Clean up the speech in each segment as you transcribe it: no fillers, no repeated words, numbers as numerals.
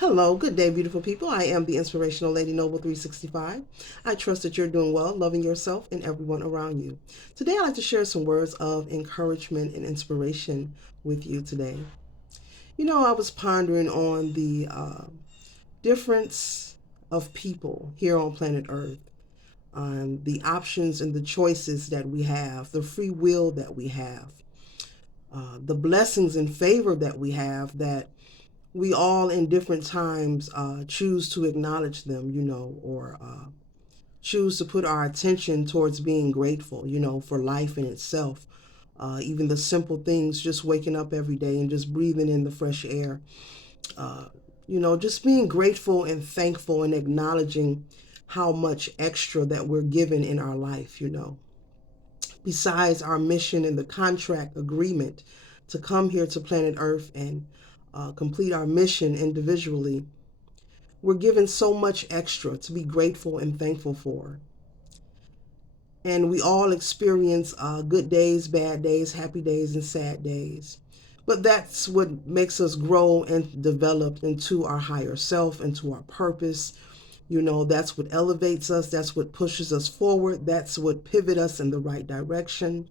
Hello, good day, beautiful people. I am the inspirational Lady Noble 365. I trust that you're doing well, loving yourself and everyone around you. Today, I'd like to share some words of encouragement and inspiration with you today. I was pondering on the difference of people here on planet Earth, the options and the choices that we have, the free will that we have, the blessings and favor that we have that we all in different times choose to acknowledge them, or choose to put our attention towards being grateful, for life in itself. Even the simple things, just waking up every day and just breathing in the fresh air. Uh, just being grateful and thankful and acknowledging how much extra that we're given in our life. Besides our mission and the contract agreement to come here to planet Earth and complete our mission individually, we're given so much extra to be grateful and thankful for. And we all experience good days, bad days, happy days, and sad days. But that's what makes us grow and develop into our higher self, into our purpose. That's what elevates us. That's what pushes us forward. That's what pivots us in the right direction.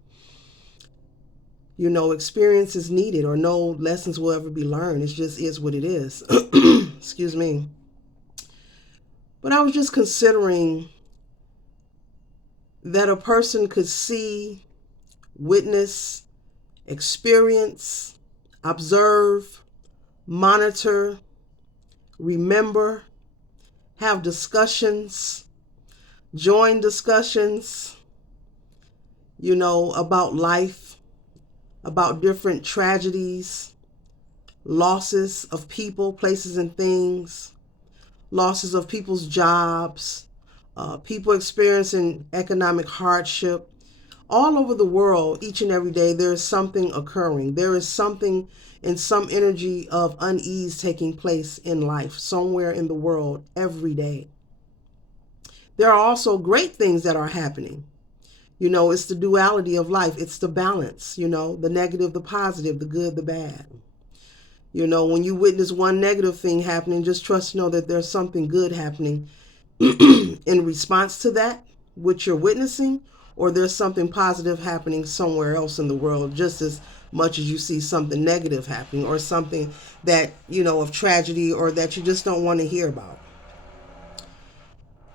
Experience is needed, or no lessons will ever be learned. It just is what it is. Excuse me. But I was just considering that a person could see, witness, experience, observe, monitor, remember, have discussions, join discussions, about life, about different tragedies, losses of people, places, and things, losses of people's jobs, people experiencing economic hardship. All over the world, each and every day, there is something occurring. There is something and some energy of unease taking place in life, somewhere in the world, every day. There are also great things that are happening. It's the duality of life. It's the balance, the negative, the positive, the good, the bad. When you witness one negative thing happening, just trust that there's something good happening in response to that, which you're witnessing, or there's something positive happening somewhere else in the world, just as much as you see something negative happening or something that, of tragedy or that you just don't want to hear about.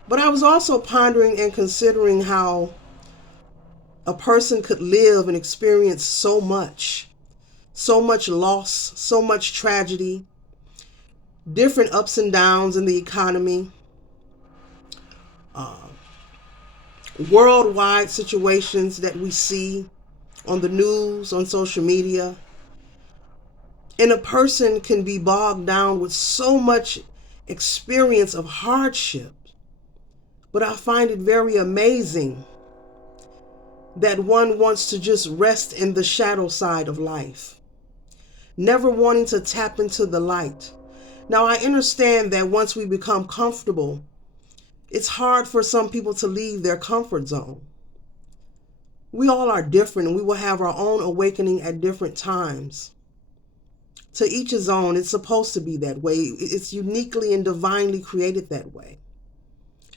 But I was also pondering and considering how a person could live and experience so much loss, so much tragedy, different ups and downs in the economy, uh, worldwide situations that we see on the news, on social media. And a person can be bogged down with so much experience of hardship. But I find it very amazing that one wants to just rest in the shadow side of life, never wanting to tap into the light. Now, I understand that once we become comfortable, it's hard for some people to leave their comfort zone. We all are different, and we will have our own awakening at different times. To each his own. It's supposed to be that way. It's uniquely and divinely created that way.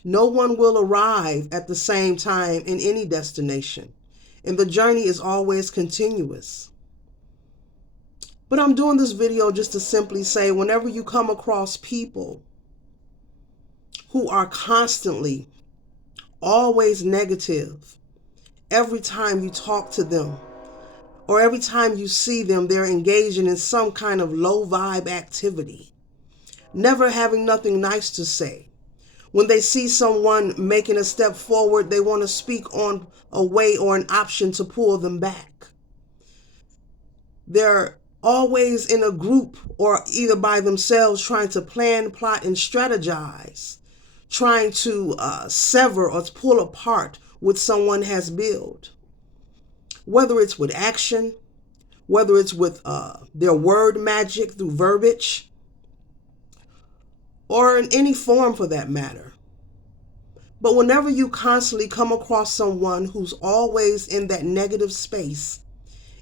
No one will arrive at the same time in any destination, and the journey is always continuous. But I'm doing this video just to simply say, whenever you come across people who are constantly, always negative, every time you talk to them, or every time you see them, they're engaging in some kind of low vibe activity, never having nothing nice to say. When they see someone making a step forward, they want to speak on a way or an option to pull them back. They're always in a group or either by themselves trying to plan, plot, and strategize, trying to sever or pull apart what someone has built. Whether it's with action, whether it's with their word magic through verbiage, or in any form for that matter. But whenever you constantly come across someone who's always in that negative space,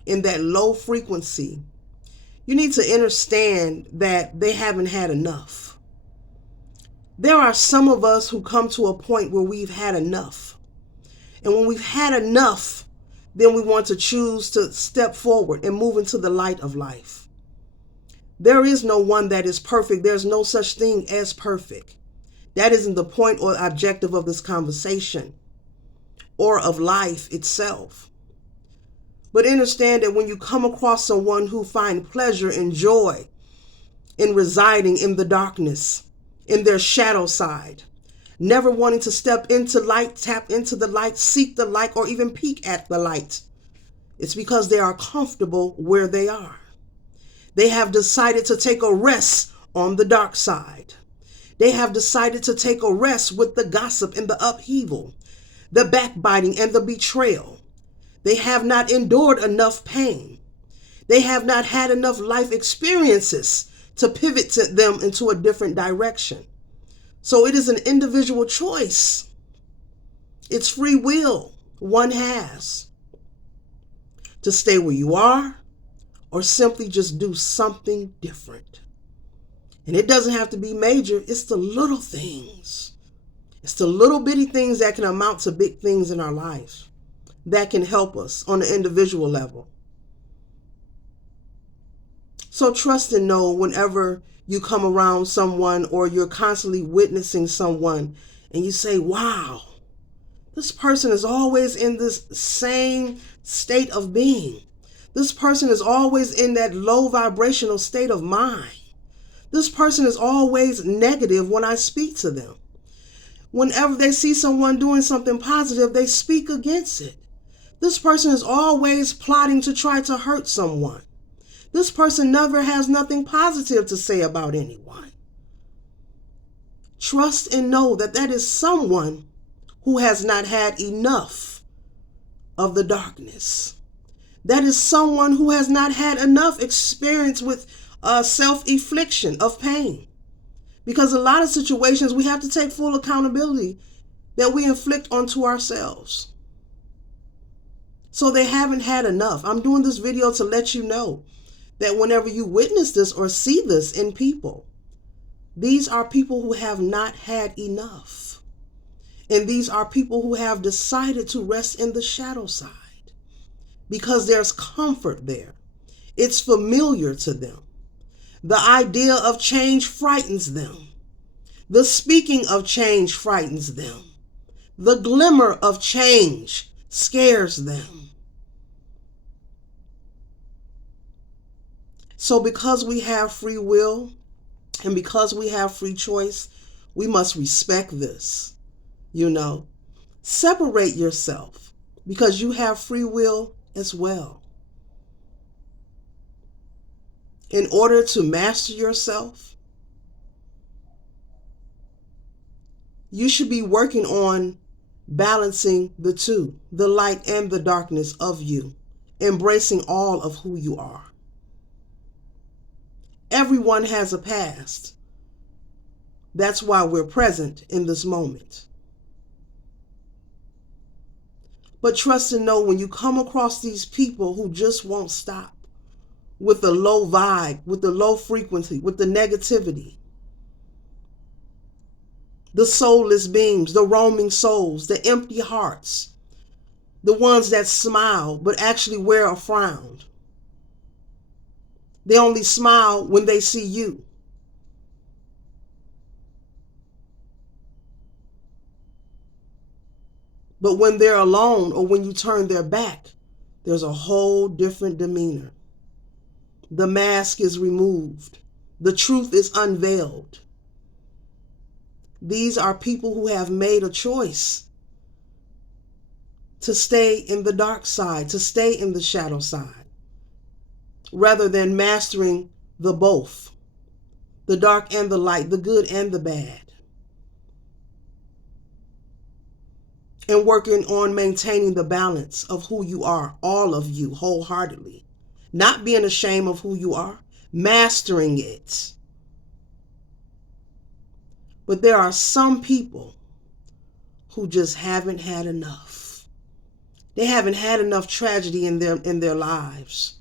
in that low frequency, You need to understand that they haven't had enough. There are some of us who come to a point where we've had enough. And when we've had enough, then we want to choose to step forward and move into the light of life. There is no one that is perfect. There's no such thing as perfect. That isn't the point or objective of this conversation or of life itself. But understand that when you come across someone who finds pleasure and joy in residing in the darkness, in their shadow side, never wanting to step into light, tap into the light, seek the light, or even peek at the light, it's because they are comfortable where they are. They have decided to take a rest on the dark side. They have decided to take a rest with the gossip and the upheaval, the backbiting and the betrayal. They have not endured enough pain. They have not had enough life experiences to pivot them into a different direction. So it is an individual choice. It's free will one has to stay where you are or simply just do something different. And it doesn't have to be major. It's the little things. It's the little bitty things that can amount to big things in our life that can help us on an individual level. So trust and know whenever you come around someone or you're constantly witnessing someone and you say, wow, this person is always in this same state of being. This person is always in that low vibrational state of mind. This person is always negative when I speak to them. Whenever they see someone doing something positive, they speak against it. This person is always plotting to try to hurt someone. This person never has nothing positive to say about anyone. Trust and know that that is someone who has not had enough of the darkness. That is someone who has not had enough experience with self-infliction of pain. Because a lot of situations we have to take full accountability that we inflict onto ourselves. So they haven't had enough. I'm doing this video to let you know that whenever you witness this or see this in people, these are people who have not had enough. And these are people who have decided to rest in the shadow side because there's comfort there. It's familiar to them. The idea of change frightens them. The speaking of change frightens them. The glimmer of change scares them. So because we have free will and because we have free choice, we must respect this. Separate yourself because you have free will as well. In order to master yourself, you should be working on balancing the two, the light and the darkness of you, embracing all of who you are. Everyone has a past. That's why we're present in this moment. But trust and know when you come across these people who just won't stop with the low vibe, with the low frequency, with the negativity, the soulless beings, the roaming souls, the empty hearts, the ones that smile but actually wear a frown. They only smile when they see you. But when they're alone or when you turn their back, there's a whole different demeanor. The mask is removed. The truth is unveiled. These are people who have made a choice to stay in the dark side, to stay in the shadow side, rather than mastering the both, the dark and the light, the good and the bad, and working on maintaining the balance of who you are, all of you, wholeheartedly, not being ashamed of who you are, mastering it. But there are some people who just haven't had enough. They haven't had enough tragedy in their lives.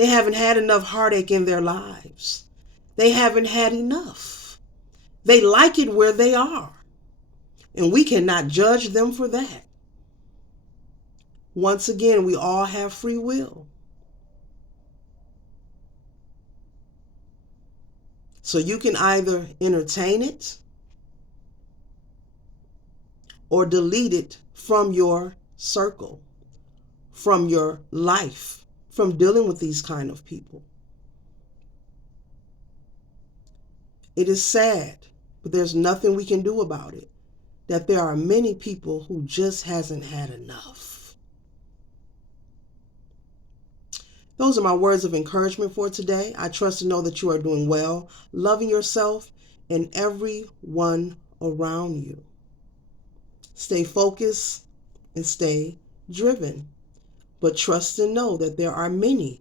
They haven't had enough heartache in their lives. They haven't had enough. They like it where they are. And we cannot judge them for that. Once again, we all have free will. So you can either entertain it or delete it from your circle, from your life, from dealing with these kind of people. It is sad, but there's nothing we can do about it, that there are many people who just hasn't had enough. Those are my words of encouragement for today. I trust to know that you are doing well, loving yourself and everyone around you. Stay focused and stay driven, but trust and know that there are many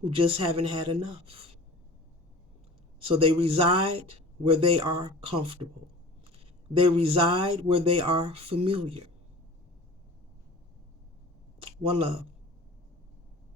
who just haven't had enough. So they reside where they are comfortable. They reside where they are familiar. One love.